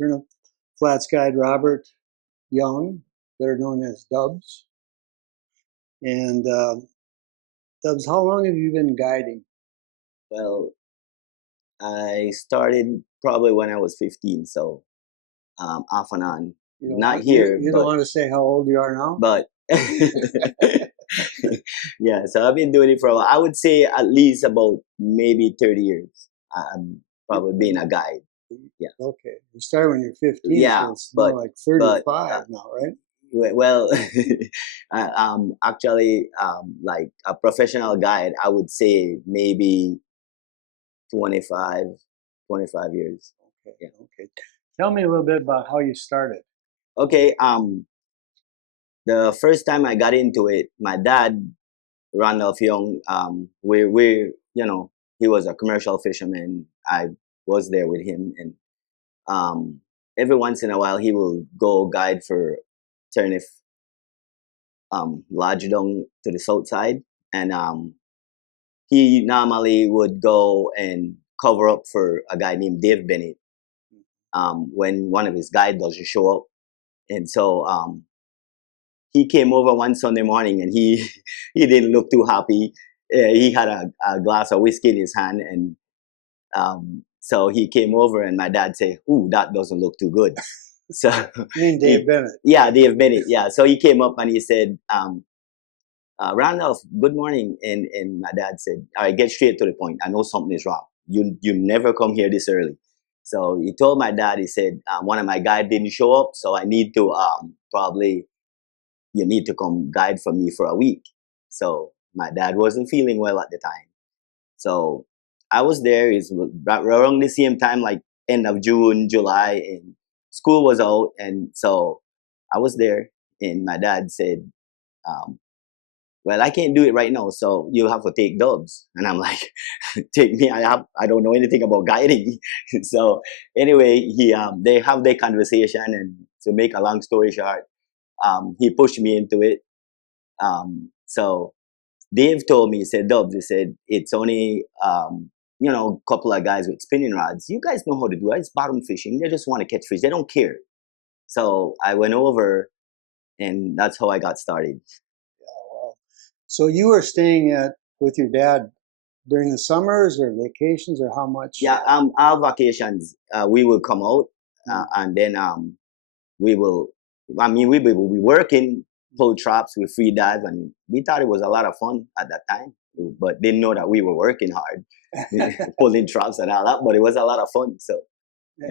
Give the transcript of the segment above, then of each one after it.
Turneffe Flats guide Robert Young, better known as Dubs. And Dubs, how long have you been guiding? Well, I started probably when I was 15, so off and on. Not here, you don't want to say how old you are now? But yeah, so I've been doing it for a while. I would say at least about maybe 30 years. I'm probably being a guide. Yeah. Okay. You started when you're 15, yeah, so it's more like 35 now, right? Well, actually, like a professional guide, I would say maybe 25 years. Okay. Yeah. Okay. Tell me a little bit about how you started. Okay. The first time I got into it, my dad, Randolph Young, he was a commercial fisherman. I was there with him, and every once in a while he will go guide for Turneffe Lodge down to the south side, and he normally would go and cover up for a guy named Dave Bennett when one of his guides doesn't show up, and so he came over one Sunday morning and he he didn't look too happy. He had a glass of whiskey in his hand, and so he came over and my dad said, "Ooh, that doesn't look too good." So you mean Dave Bennett? Yeah, Dave Bennett. Yeah. So he came up and he said, "Randolph, good morning." And my dad said, "All right, get straight to the point. I know something is wrong. You never come here this early." So he told my dad. He said, "One of my guys didn't show up, so I need to probably." You need to come guide for me for a week. So my dad wasn't feeling well at the time. So I was there. It's around the same time, like end of June, July, and school was out. And so I was there, and my dad said, well, I can't do it right now, so you'll have to take Dubs. And I'm like, take me, I don't know anything about guiding. So anyway, they have their conversation, and to make a long story short, he pushed me into it. So Dave told me, he said, Dubs, he said, it's only, a couple of guys with spinning rods. You guys know how to do it. It's bottom fishing. They just want to catch fish. They don't care. So I went over, and that's how I got started. Yeah, wow. So you were staying with your dad during the summers or vacations, or how much? Yeah, our vacations, we will come out, and then we will we will be working, pull traps with free dive, and we thought it was a lot of fun at that time, but didn't know that we were working hard, pulling traps and all that, but it was a lot of fun. So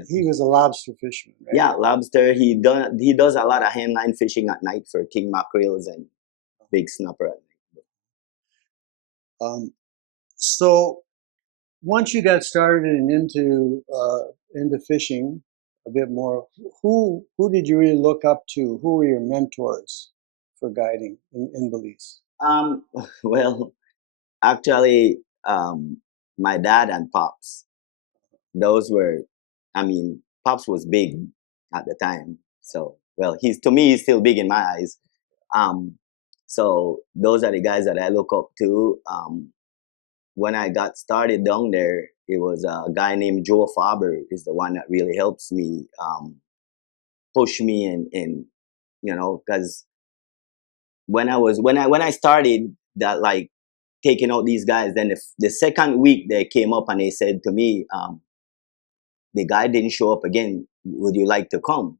he was a lobster fisherman, right? Yeah, lobster. He does a lot of handline fishing at night for king mackerels and big snapper at night. So once you got started and into fishing a bit more, who did you really look up to? Who were your mentors for guiding in Belize? Well, actually, my dad and Pops. Those were, Pops was big at the time. So, well, he's still big in my eyes. So those are the guys that I look up to. When I got started down there, it was a guy named Joe Faber is the one that really helps me, push me, and because when I started that, like, taking out these guys, then the second week they came up and they said to me, the guy didn't show up again. Would you like to come?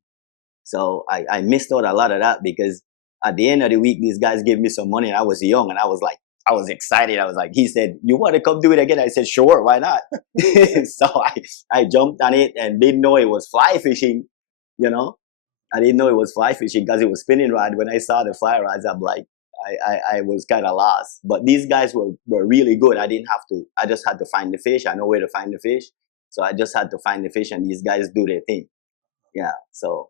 So I missed out a lot of that, because at the end of the week, these guys gave me some money, and I was young, and I was excited. I was like, he said, you want to come do it again? I said, sure, why not? So I jumped on it and didn't know it was fly fishing, I didn't know it was fly fishing because it was spinning rod. When I saw the fly rods, I'm like, I was kind of lost. But these guys were really good. I just had to find the fish. I know where to find the fish. So I just had to find the fish, and these guys do their thing. Yeah. So,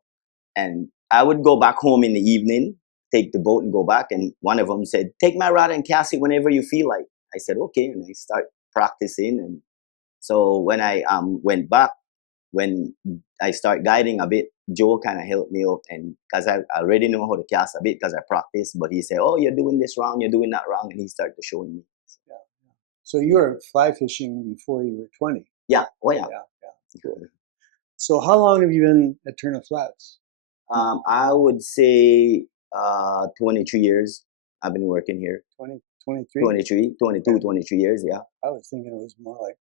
and I would go back home in the evening, take the boat and go back. And one of them said, take my rod and cast it whenever you feel like. I said, okay. And I start practicing. And So when I went back, when I start guiding a bit, Joe kind of helped me out, and because I already know how to cast a bit because I practiced, but he said, "Oh, you're doing this wrong, you're doing that wrong," and he started showing me. Yeah. So you were fly fishing before you were 20. Yeah, oh yeah. Yeah, yeah. Good. So how long have you been at Turneffe Flats? I would say 23 years. I've been working here. 20, 23? 23, 22, Okay. 23 years. Yeah. I was thinking it was more like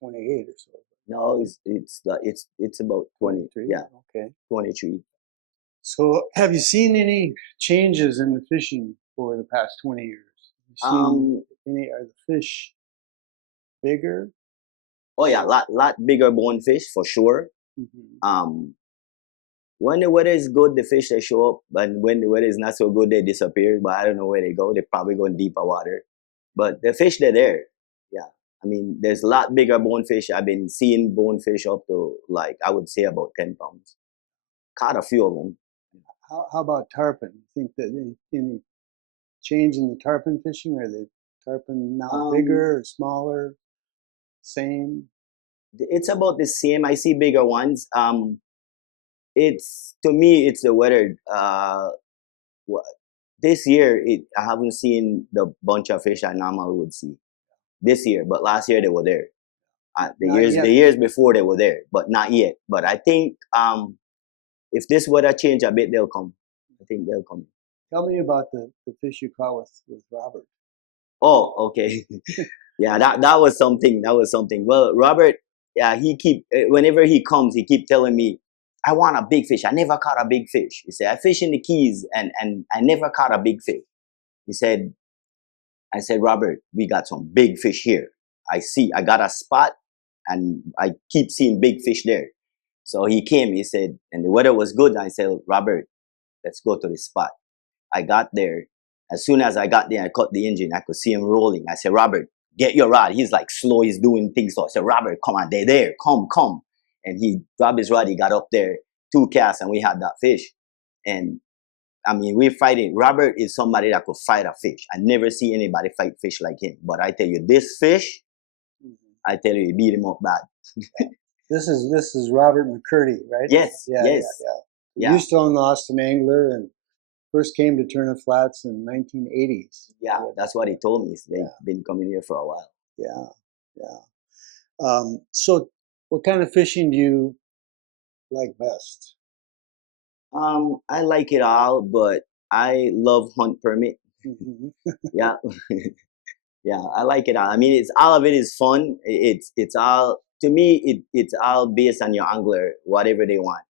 28 or so. No, it's about 20. 23? Yeah, Okay. 23. So have you seen any changes in the fishing over the past 20 years? Have you seen Um. any, are the fish bigger? Oh yeah, lot bigger bonefish for sure. Mm-hmm. Um. When the weather is good, the fish they show up, and when the weather is not so good, they disappear. But I don't know where they go. They probably go in deeper water. But the fish they're there. Yeah. I mean, there's a lot bigger bonefish. I've been seeing bonefish up to like I would say about 10 pounds. Caught a few of them. How about tarpon? You think that any change in the tarpon fishing? Are the tarpon now Um, bigger or smaller? Same? it's about the same. I see bigger ones. It's to me, it's the weather. Wha- this year, I haven't seen the bunch of fish I normally would see this year, but last year they were there. Not The yet. years before they were there, but not yet. But I think if this weather change a bit, they'll come. I think they'll come. Tell me about the fish you caught with Robert. Oh, okay. Yeah, that was something. That was something. Well, Robert, yeah, whenever he comes, he keep telling me, "I want a big fish. I never caught a big fish." He said, "I fish in the Keys, and I never caught a big fish." He said, "I said, Robert, we got some big fish here. I got a spot, and I keep seeing big fish there." So he came. He said, and the weather was good. And I said, "Robert, let's go to this spot." I got there. As soon as I got there, I cut the engine. I could see him rolling. I said, "Robert, get your rod." He's like slow. He's doing things. So I said, "Robert, come on. They're there. Come, come." And he grabbed his rod. He got up there, 2 casts, and we had that fish. And I mean, we're fighting. Robert is somebody that could fight a fish. I never see anybody fight fish like him. But I tell you, this fish, Mhm. I tell you, he beat him up bad. This is Robert McCurdy, right? Yes, Yeah, yeah, yes, yeah. You yeah, used to own the Austin Angler and first came to Turneffe Flats in 1980s. yeah. That's what he told me. They've Yeah, been coming here for a while. yeah, yeah. So what kind of fishing do you like best? I like it all, but I love hunt permit. Hmm. Yeah, yeah, I like it all. I mean, it's all of it is fun. It's all to me. It's all based on your angler, whatever they want.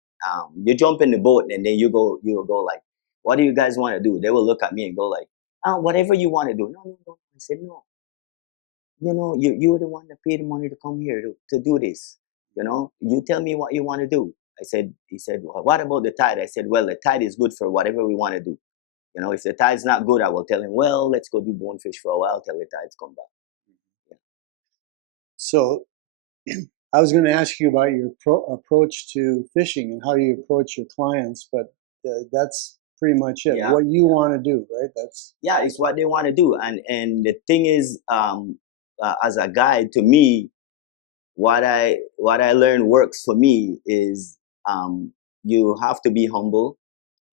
You jump in the boat and then you go like, "What do you guys want to do?" They will look at me and go like, "Oh, whatever you want to do." No, no, no. I said no. You're the one that paid the money to come here to do this. You tell me what you want to do. He said, "Well, what about the tide?" I said, "Well, the tide is good for whatever we want to do. If the tide's not good, I will tell him, well, let's go do bonefish for a while till the tides come back." So I was going to ask you about your approach to fishing and how you approach your clients, but that's pretty much it. Yeah, What you want to do, right? That's yeah, it's what they want to do. And the thing is, as a guide, to me, what I learned works for me is you have to be humble.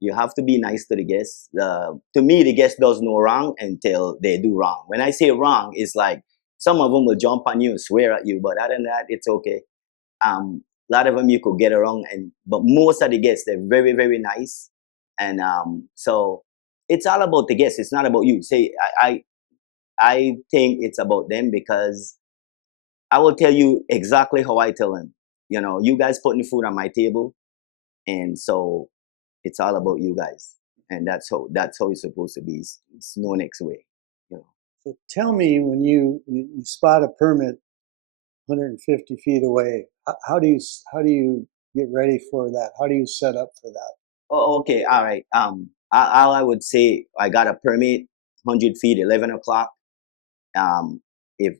You have to be nice to the guests. To me, the guest does no wrong until they do wrong. When I say wrong, it's like some of them will jump on you and swear at you, but other than that, it's okay. A lot of them you could get around, but most of the guests they're very very nice, and so it's all about the guests. It's not about you. Say I think it's about them because I will tell you exactly how I tell them. You guys putting food on my table, and so it's all about you guys, and that's how it's supposed to be. It's no next way. You know. so. Tell me when you spot a permit 150 feet away. How do you get ready for that? How do you set up for that? Oh, okay, all right. All I would say, I got a permit, 100 feet, 11 o'clock. If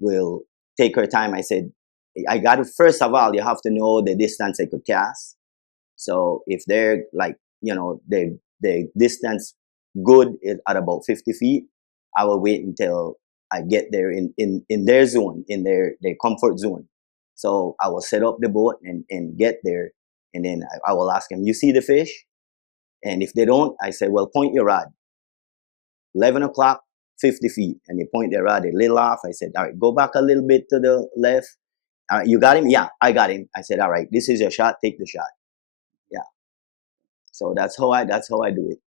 we'll take her time. I said, I got to first of all, you have to know the distance I could cast. So if they're like, the distance good is at about 50 feet, I will wait until I get there in their zone, in their comfort zone. So I will set up the boat and get there, and then I will ask them, "You see the fish?" And if they don't, I say, "Well, point your rod. 11 o'clock, 50 feet," and they point their rod. They little off. I said, "All right, go back a little bit to the left. All right, you got him? Yeah, I got him." I said, "All right, this is your shot. Take the shot." Yeah. So that's how I do it.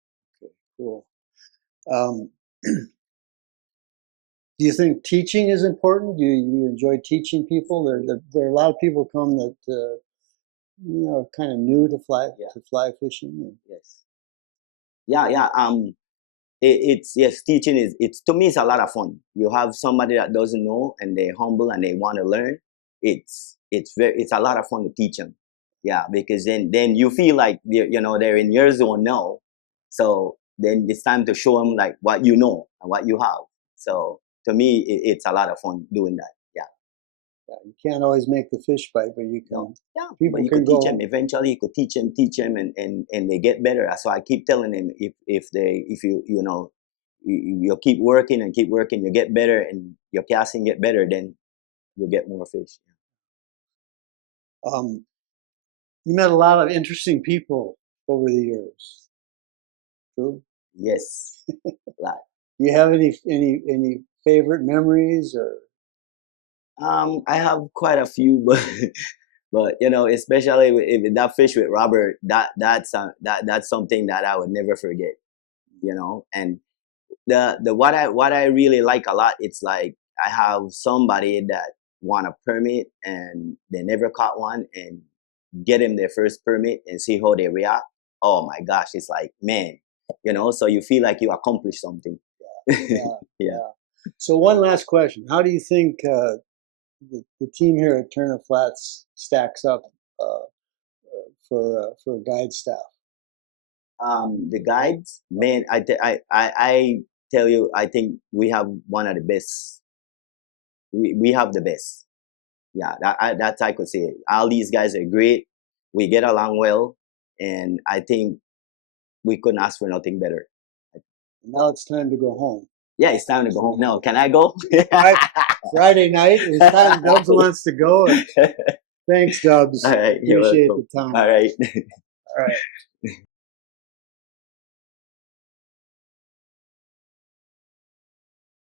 Cool. Um, do you think teaching is important? Do you enjoy teaching people? There are a lot of people come that are kind of new to Yeah. fly fishing. Yes. Yeah. It's yes, teaching is, it's, to me, it's a lot of fun. You have somebody that doesn't know and they're humble and they want to learn. It's a lot of fun to teach them. Yeah, because then you feel like they're in your zone now. So then it's time to show them like what you know and what you have. So to me, it's a lot of fun doing that. Yeah. Yeah, you can't always make the fish bite, but you can. No. Yeah, People but you can could teach go. them. Eventually, you could teach them, and they get better. So I keep telling them, if you keep working and keep working, you get better, and your casting get better, then you'll get more fish. Um, you met a lot of interesting people over the years. True. Yes, like Do you have any favorite memories or? I have quite a few, but especially if that fish with Robert, that's something that I would never forget. And the what I really like a lot, it's like I have somebody that want a permit and they never caught one, and get them their first permit and see how they react. Oh my gosh, it's like, man, so you feel like you accomplished something. Yeah, Yeah. So one last question: how do you think the team here at Turneffe Flats stacks up uh, for guide staff? The guides, man, I tell you, I think we have one of the best. We have the best. Yeah, that I could say. All these guys are great. We get along well, and I think we couldn't ask for nothing better. Now it's time to go home. Yeah, it's time to go home now. Can I go? Friday night. It's time. Dubs wants to go. Thanks, Dubs. All right, you're Appreciate welcome. the time. All right. All right.